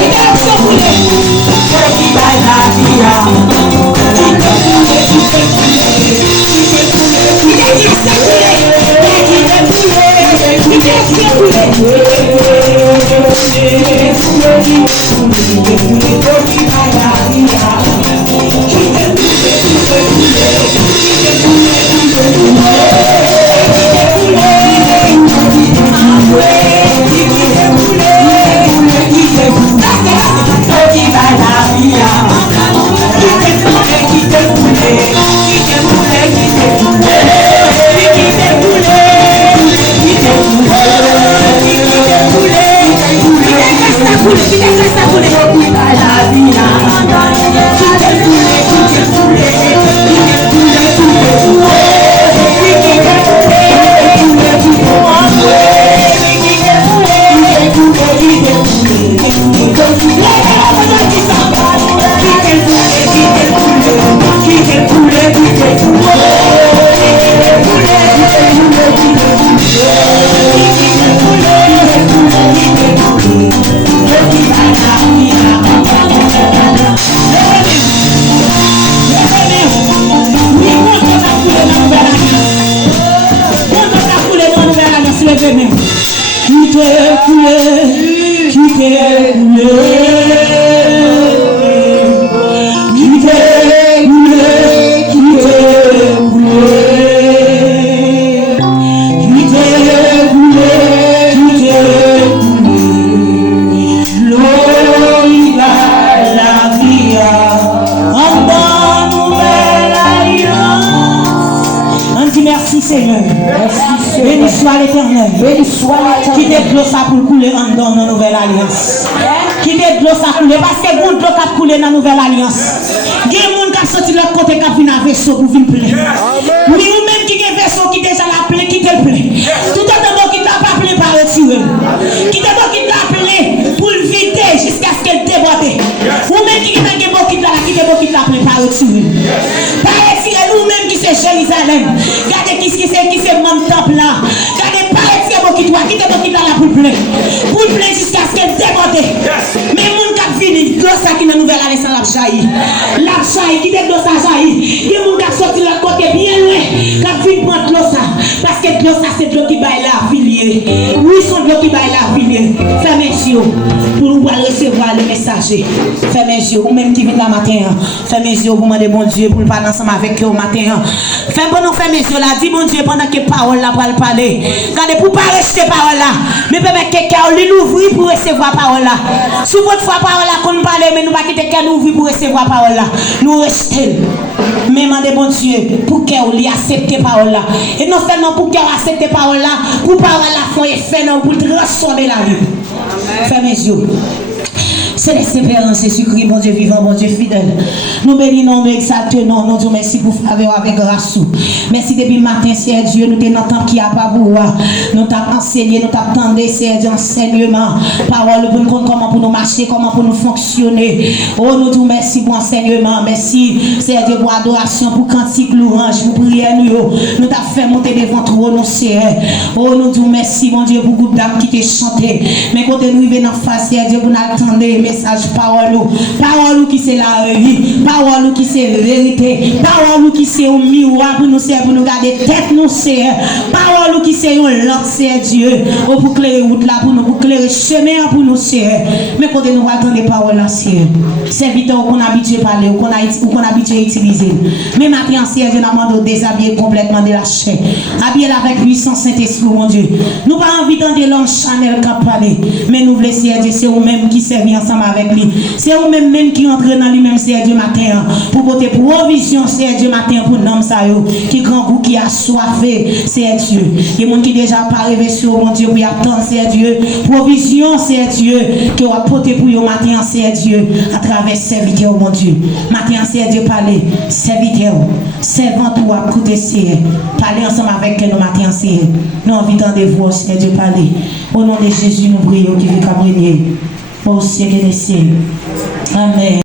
Keep t'est coulé, qui t'est coulé. Seigneur, béni soit l'Éternel, qui te l'eau ça pour couler en dans la nouvelle alliance. Qui te l'eau ça couler parce que bon l'eau qui couler dans la nouvelle alliance. Il y a des gens qui sorti de l'autre côté qui viennent un vaisseau pour venir plein. Oui, ou même qui a un vaisseau qui déjà l'a plein, qui te plein. Tout autant qui t'a pas plein par retirer. Qui t'a plein pour le vider jusqu'à ce qu'elle déborde. Ou même qui t'a un qui t'a plein par retirer. Par retirer nous-mêmes qui c'est Jérusalem. Regardez qui c'est mon temple là. Regardez pas qui toi qui te là pour plein. Pour plein jusqu'à ce qu'elle déborde. Mais mon cap fini, gloss qui dans nouvelle année sans la jaillir. La jaillir qui te gloss à jaillir. Il y a mon cap sorti l'autre côté bien loin. Cap vite prendre gloss parce que gloss c'est de l'eau qui baille la affilié. Oui, son de l'eau qui baille la affilié. Fermez les yeux pour nous recevoir le messager. Fermez les yeux ou même qui vient la matin. Fermez les yeux pour demander bon Dieu pour parler ensemble avec eux au matin. Fermez les yeux là, dis bon Dieu pendant que parole là pour le parler. Regardez pour pas rester parole là. Mais permettre quelqu'un lui l'ouvrir pour recevoir parole là. Si votre foi parole là qu'on parle mais nous pas quitter quelqu'un ouvrir pour recevoir parole là. Nous rester. Mais demandez bon Dieu pour qu'elle lui accepte parole là. Et non seulement pour qu'elle accepte parole là, pour parole là faut effet pour transformer la vie. Fermez les yeux. C'est l'espérance Jésus-Christ, bon Dieu vivant, bon Dieu fidèle. Nous bénissons, nous exaltons, nous disons merci pour faveur avec grâce. Merci depuis le matin, Seigneur Dieu, nous sommes dans le temps qui a pas pouvoir. Nous t'avons enseigné, nous t'avons tendu, Seigneur Dieu, enseignement. Parole pour nous comment pour nous marcher, comment pour nous fonctionner. Oh, nous disons merci pour enseignement, merci, Seigneur Dieu, pour adoration, pour cantique, louange, pour prière, nous t'avons fait monter devant toi, nous, Seigneur. Oh, nous disons merci, mon Dieu, pour le groupe d'âmes qui t'a chanté. Mais quand nous arrivons en face, Seigneur Dieu, pour nous attendre. Message parole qui c'est la vie, parole qui c'est vérité, parole qui c'est un miroir pour nous servir, pour nous garder tête nous c'est, parole qui c'est un lampe c'est Dieu, pour clairer route là pour nous, pour clairer chemin pour nous c'est. Mais quand nous attendons les paroles là c'est vite qu'on habitué parler ou qu'on habitué utiliser. Mais maintenant c'est Dieu nous demande de déshabiller complètement de la chair, habiller avec puissance Saint-Esprit mon Dieu. Nous pas envie d'entendre l'homme Chanel qui parler, mais nous voulons Dieu c'est vous-même qui servent ensemble avec lui. C'est vous-même qui entre dans lui-même, c'est Dieu matin, pour porter provision, c'est Dieu matin pour l'homme ça qui grand goût, qui a soifé, c'est Dieu. Il y a des gens qui déjà pas rêvé sur mon Dieu, pour y attendre, c'est Dieu. Provision, c'est Dieu, qui va porter pour eux matin, c'est Dieu, à travers serviteur, mon Dieu. Matin, c'est Dieu parler, serviteur, servant ou à côté, c'est parler ensemble avec nous matin, c'est nous envie d'entendre, c'est Dieu parler. Au nom de Jésus, nous prions, qui veut régner. Au ciel et des cieux. Amen.